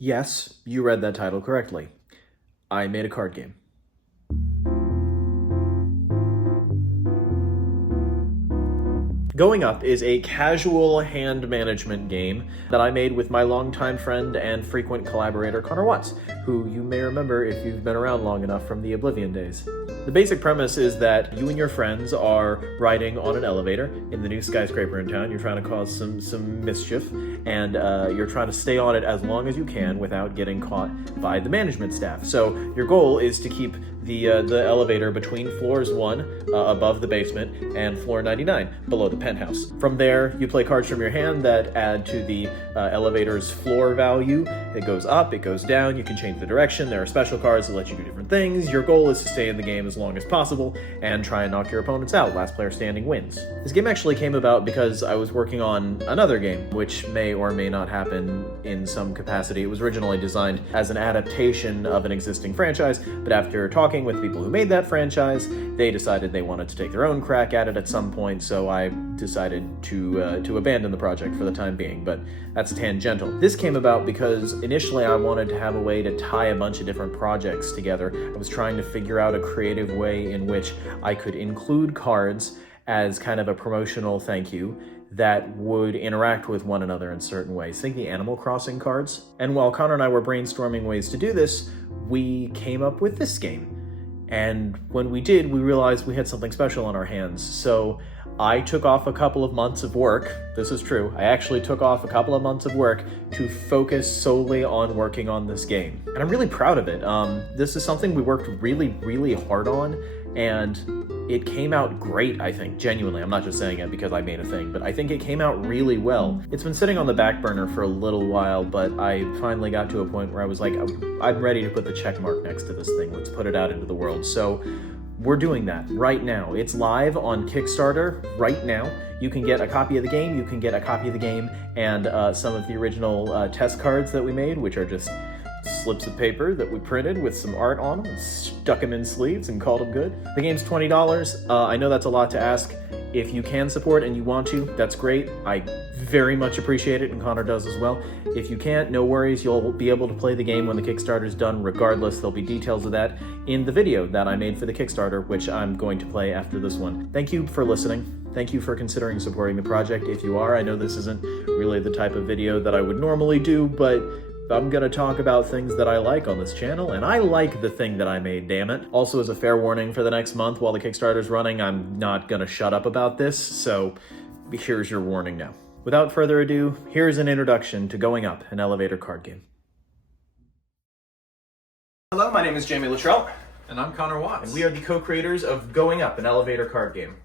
Yes, you read that title correctly. I made a card game. Going Up is a casual hand management game that I made with my longtime friend and frequent collaborator Connor Watts, who you may remember if you've been around long enough from the Oblivion days. The basic premise is that you and your friends are riding on an elevator in the new skyscraper in town. You're trying to cause some mischief, and you're trying to stay on it as long as you can without getting caught by the management staff. So your goal is to keep the elevator between floors 1 above the basement and floor 99 below the penthouse. From there, you play cards from your hand that add to the elevator's floor value. It goes up, it goes down, you can change the direction. There are special cards that let you do different things. Your goal is to stay in the game as long as possible and try and knock your opponents out. Last player standing wins. This game actually came about because I was working on another game, which may or may not happen in some capacity. It was originally designed as an adaptation of an existing franchise, but after talking with people who made that franchise, they decided they wanted to take their own crack at it at some point, so I decided to abandon the project for the time being, but that's tangential. This came about because initially I wanted to have a way to tie a bunch of different projects together. I was trying to figure out a creative way in which I could include cards as kind of a promotional thank you that would interact with one another in certain ways. Think the Animal Crossing cards. And while Connor and I were brainstorming ways to do this, we came up with this game. And when we did, we realized we had something special on our hands. So I took off a couple of months of work. This is true. I actually took off a couple of months of work to focus solely on working on this game. And I'm really proud of it. This is something we worked really, really hard on, and it came out great, I think, genuinely. I'm not just saying it because I made a thing, but I think it came out really well. It's been sitting on the back burner for a little while, but I finally got to a point where I was like, I'm ready to put the check mark next to this thing. Let's put it out into the world. So we're doing that right now. It's live on Kickstarter right now. You can get a copy of the game. You can get a copy of the game and some of the original test cards that we made, which are just slips of paper that we printed with some art on them and stuck them in sleeves and called them good. The game's $20. I know that's a lot to ask. If you can support and you want to, that's great. I very much appreciate it, and Connor does as well. If you can't, no worries. You'll be able to play the game when the Kickstarter's done regardless. There'll be details of that in the video that I made for the Kickstarter, which I'm going to play after this one. Thank you for listening. Thank you for considering supporting the project. If you are, I know this isn't really the type of video that I would normally do, but I'm gonna talk about things that I like on this channel, and I like the thing that I made, damn it. Also, as a fair warning for the next month while the Kickstarter's running, I'm not gonna shut up about this, so here's your warning now. Without further ado, here's an introduction to Going Up, an elevator card game. Hello, my name is Jamie Luttrell. And I'm Connor Watts. And we are the co-creators of Going Up, an elevator card game.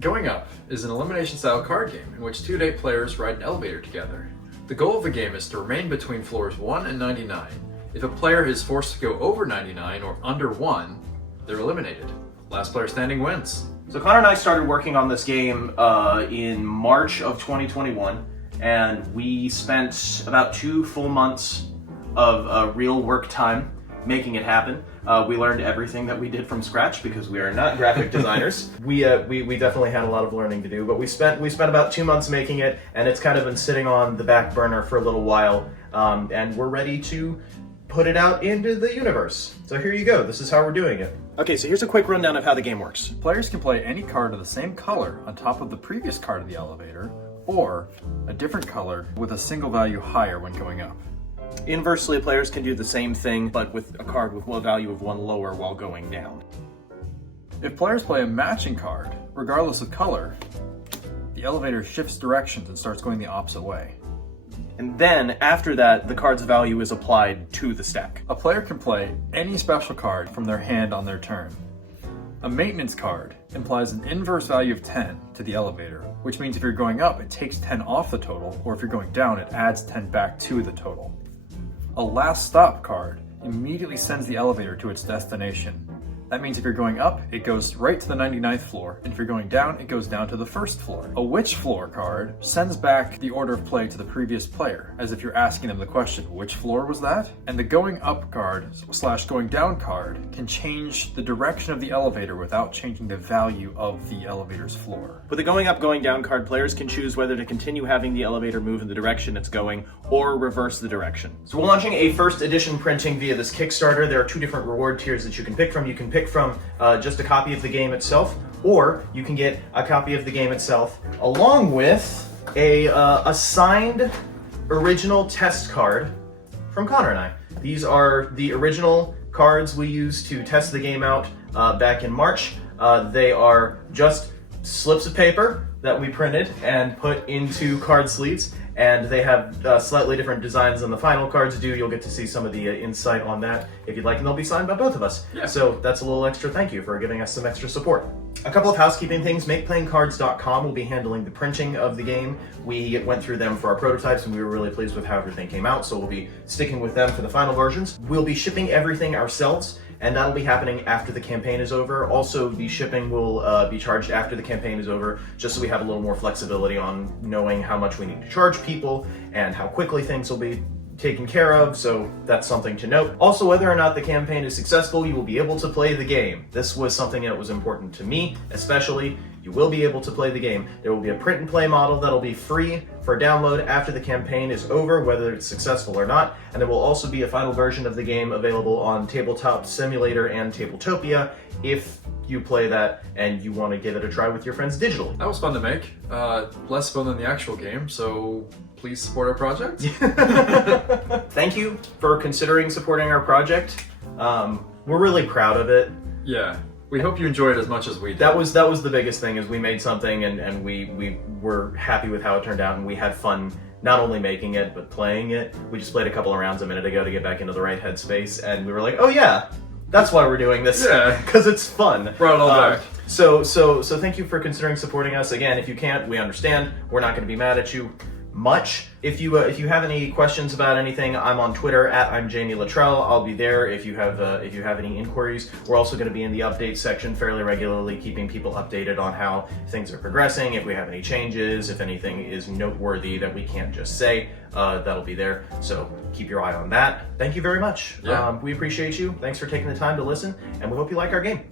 Going Up is an elimination-style card game in which 2 to 8 players ride an elevator together. The goal of the game is to remain between floors 1 and 99. If a player is forced to go over 99 or under 1, they're eliminated. Last player standing wins. So Connor and I started working on this game in March of 2021, and we spent about 2 full months of real work time making it happen. We learned everything that we did from scratch because we are not graphic designers. We definitely had a lot of learning to do, but we spent about 2 months making it, and it's kind of been sitting on the back burner for a little while, and we're ready to put it out into the universe. So here you go. This is how we're doing it. Okay, so here's a quick rundown of how the game works. Players can play any card of the same color on top of the previous card of the elevator, or a different color with a single value higher when going up. Inversely, players can do the same thing, but with a card with a value of 1 lower while going down. If players play a matching card, regardless of color, the elevator shifts directions and starts going the opposite way. And then, after that, the card's value is applied to the stack. A player can play any special card from their hand on their turn. A maintenance card implies an inverse value of 10 to the elevator, which means if you're going up, it takes 10 off the total, or if you're going down, it adds 10 back to the total. A last stop card immediately sends the elevator to its destination. That means if you're going up, it goes right to the 99th floor, and if you're going down, it goes down to the first floor. A which floor card sends back the order of play to the previous player, as if you're asking them the question, which floor was that? And the going up card / going down card can change the direction of the elevator without changing the value of the elevator's floor. With the going up, going down card, players can choose whether to continue having the elevator move in the direction it's going or reverse the direction. So we're launching a first edition printing via this Kickstarter. There are 2 different reward tiers that you can pick from. You can pick from just a copy of the game itself, or you can get a copy of the game itself along with a signed original test card from Connor and I. These are the original cards we used to test the game out back in March. They are just slips of paper that we printed and put into card sleeves, and they have slightly different designs than the final cards do. You'll get to see some of the insight on that if you'd like, and they'll be signed by both of us. Yeah. So that's a little extra thank you for giving us some extra support. A couple of housekeeping things. MakePlayingCards.com will be handling the printing of the game. We went through them for our prototypes and we were really pleased with how everything came out, so we'll be sticking with them for the final versions. We'll be shipping everything ourselves, and that'll be happening after the campaign is over. Also, the shipping will be charged after the campaign is over, just so we have a little more flexibility on knowing how much we need to charge people and how quickly things will be taken care of, so that's something to note. Also, whether or not the campaign is successful, you will be able to play the game. This was something that was important to me, especially. You will be able to play the game. There will be a print and play model that'll be free for download after the campaign is over, whether it's successful or not, and there will also be a final version of the game available on Tabletop Simulator and Tabletopia if you play that and you want to give it a try with your friends digitally. That was fun to make. Less fun than the actual game, so please support our project. Thank you for considering supporting our project. We're really proud of it. Yeah, we hope you enjoyed it as much as we did. That was the biggest thing, is we made something and we were happy with how it turned out, and we had fun not only making it but playing it. We just played a couple of rounds a minute ago to get back into the right headspace, and we were like, oh yeah, that's why we're doing this. Yeah, because it's fun. Brought it all back. So thank you for considering supporting us. Again, if you can't, we understand. We're not going to be mad at you much. If you have any questions about anything, I'm on Twitter at I'm Jamie Luttrell. I'll be there if you have any inquiries. We're also going to be in the update section fairly regularly, keeping people updated on how things are progressing. If we have any changes, if anything is noteworthy that we can't just say, that'll be there. So keep your eye on that. Thank you very much. Yeah. We appreciate you. Thanks for taking the time to listen, and we hope you like our game.